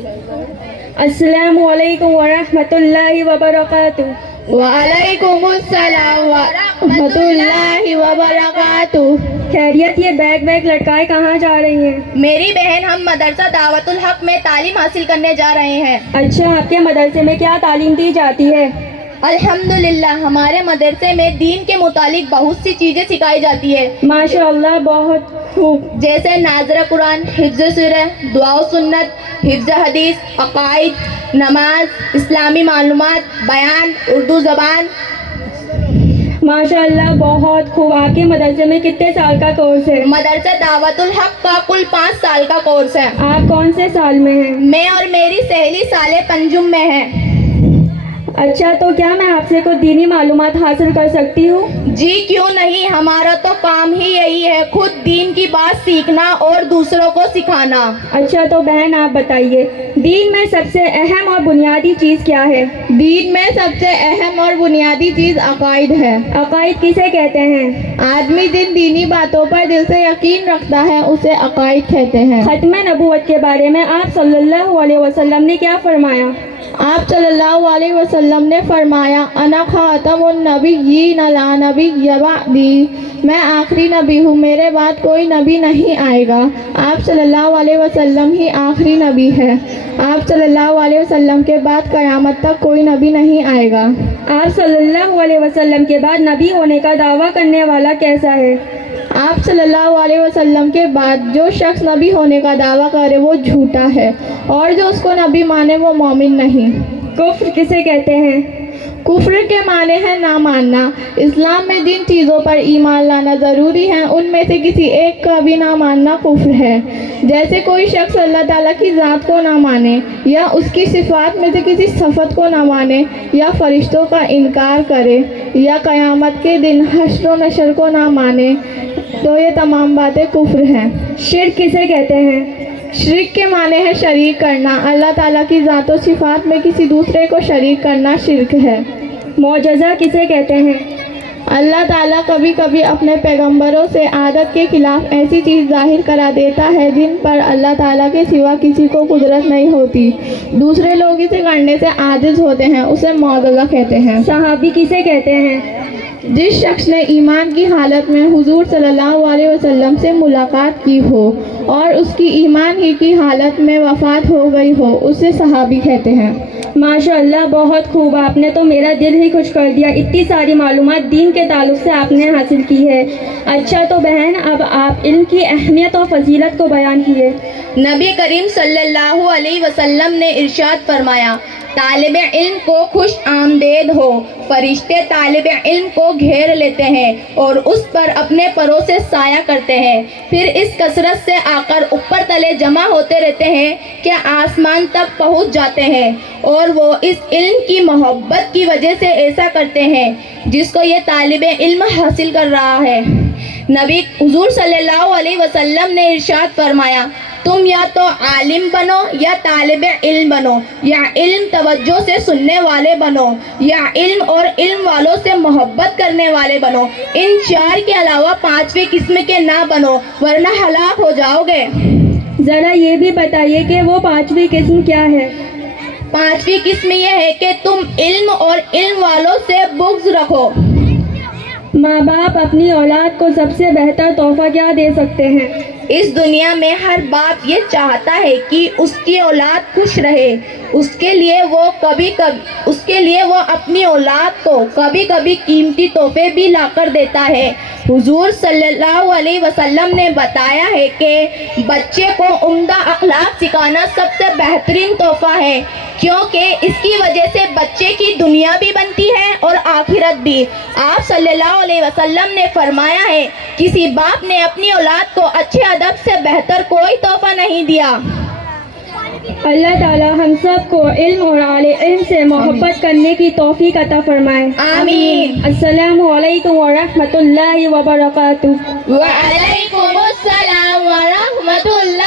अस्सलामु अलैकुम वरहमतुल्लाहि वबरकातुहू। वालेकुम अस्सलाम व रहमतुल्लाहि व बरकातुहू। खैरियत, ये बैग लटकाए कहाँ जा रही हैं? मेरी बहन, हम मदरसा दावतुल हक में तालीम हासिल करने जा रहे हैं। अच्छा, आपके मदरसे में क्या तालीम दी जाती है? अल्हम्दुलिल्लाह, हमारे मदरसे में दीन के मुतालिक बहुत सी चीज़ें सिखाई जाती है। माशाअल्लाह, बहुत खूब। जैसे नाज़रा कुरान, हिफ्ज़ सूरह, दुआ सुन्नत, हिफ्ज़ हदीस, अकाइद, नमाज, इस्लामी मालूमात, बयान, उर्दू ज़बान। माशाअल्लाह, बहुत खूब। आपके मदरसे में कितने साल का कोर्स है? मदरसा दावतुल हक का कुल 5 साल का कोर्स है। आप कौन से साल में हैं? मैं और मेरी सहेली साले पंजुम में है। अच्छा, तो क्या मैं आपसे कुछ दीनी मालूमात हासिल कर सकती हूँ? जी क्यों नहीं, हमारा तो काम ही यही है, खुद दीन की बात सीखना और दूसरों को सिखाना। अच्छा, तो बहन आप बताइए, दीन में सबसे अहम और बुनियादी चीज़ क्या है? दीन में सबसे अहम और बुनियादी चीज़ अकाइद है। अकाइद किसे कहते हैं? आदमी जिन दीनी बातों पर दिल से यकीन रखता है उसे अकाइद कहते हैं। खत्म नबूवत के बारे में आप सल्लल्लाहु अलैहि वसल्लम ने क्या फरमाया? आप सल्लल्लाहु अलैहि वसल्लम ने फरमाया, अना खातमुन नबिय्यीन ला नबिय्य बअदी, मैं आखिरी नबी हूँ, मेरे बाद कोई नबी नहीं आएगा। आप सल्लल्लाहु अलैहि वसल्लम ही आखिरी नबी है। आप सल्लल्लाहु अलैहि वसल्लम के बाद क़यामत तक कोई नबी नहीं आएगा। आप सल्लल्लाहु अलैहि वसल्लम के बाद नबी होने का दावा करने वाला कैसा है? आप सल्लल्लाहु अलैहि वसल्लम के बाद जो शख्स नबी होने का दावा करे वो झूठा है, और जो उसको नबी माने वो मोमिन नहीं। कुफ्र किसे कहते हैं? कुफ्र के माने हैं ना मानना। इस्लाम में जिन चीज़ों पर ईमान लाना ज़रूरी है उनमें से किसी एक का भी ना मानना कुफ्र है। जैसे कोई शख्स अल्लाह ताला की ज़ात को ना माने, या उसकी सिफ़ात में से किसी सफ़त को ना माने, या फ़रिश्तों का इनकार करे, या क़यामत के दिन हश्र व नशर को ना माने, तो ये तमाम बातें कुफ्र हैं। शिर्क किसे कहते हैं? शिर्क के माने है शरीक करना। अल्लाह ताला की ज़ात व सिफ़ात में किसी दूसरे को शरीक करना शिर्क है। मौजज़ा किसे कहते हैं? अल्लाह ताला कभी कभी अपने पैगंबरों से आदत के खिलाफ ऐसी चीज़ ज़ाहिर करा देता है जिन पर अल्लाह ताला के सिवा किसी को कुदरत नहीं होती। दूसरे लोग इसे करने से आजिज़ होते हैं, उसे मौजज़ा कहते हैं। सहाबी किसे कहते हैं? जिस शख्स ने ईमान की हालत में हुजूर सल्लल्लाहु अलैहि वसल्लम से मुलाकात की हो और उसकी ईमान ही की हालत में वफ़ात हो गई हो, उसे सहाबी कहते हैं। माशाअल्लाह, बहुत खूब। आपने तो मेरा दिल ही खुश कर दिया। इतनी सारी मालूमात दीन के ताल्लुक़ से आपने हासिल की है। अच्छा, तो बहन अब आप इल्म की अहमियत और फजीलत को बयान किए। नबी करीम सल्लल्लाहु अलैहि वसल्लम ने इरशाद फरमाया, तालिब इल्म को खुश आमदेद हो, फरिश्ते तालिब इल्म को घेर लेते हैं और उस पर अपने परों से साया करते हैं, फिर इस कसरत से आकर ऊपर तले जमा होते रहते हैं कि आसमान तक पहुंच जाते हैं, और वो इस इल्म की मोहब्बत की वजह से ऐसा करते हैं जिसको ये तालिब इल्म हासिल कर रहा है। नबी हुजूर सल्लल्लाहु अलैहि वसल्लम ने इरशाद फरमाया, तुम या तो आलिम बनो या तालिब इल्म बनो, या इल्म तवज्जो से सुनने वाले बनो, या इल्म और इल्म वालों से मोहब्बत करने वाले बनो। इन 4 के अलावा 5वीं किस्म के ना बनो, वरना हलाक हो जाओगे। ज़रा ये भी बताइए कि वो 5वीं किस्म क्या है? 5वीं किस्म ये है कि तुम इल्म और इल्म वालों से बुग़्ज़ रखो। माँ बाप अपनी औलाद को सबसे बेहतर तोहफा क्या दे सकते हैं? इस दुनिया में हर बाप ये चाहता है कि उसकी औलाद खुश रहे। उसके लिए वो अपनी औलाद को कभी कभी कीमती तोहफे भी लाकर देता है। हुजूर सल्लल्लाहु अलैहि वसल्लम ने बताया है कि बच्चे को उम्दा अखलाक सिखाना सबसे बेहतरीन तोहफा है, क्योंकि इसकी वजह से बच्चे की दुनिया भी बनती है और आखिरत भी। आप सल्लल्लाहु अलैहि वसल्लम ने फरमाया है, किसी बाप ने अपनी औलाद को अच्छे अदब से बेहतर कोई तोहफा नहीं दिया। अल्लाह ताला हम सब को इल्म और आले इल्म से मोहब्बत करने की तौफीक अता फरमाए। आमीन। अस्सलामु अलैकुम व रहमतुल्लाहि व बरकातुहू। व अलैकुम अस्सलाम व रहमतुल्लाहि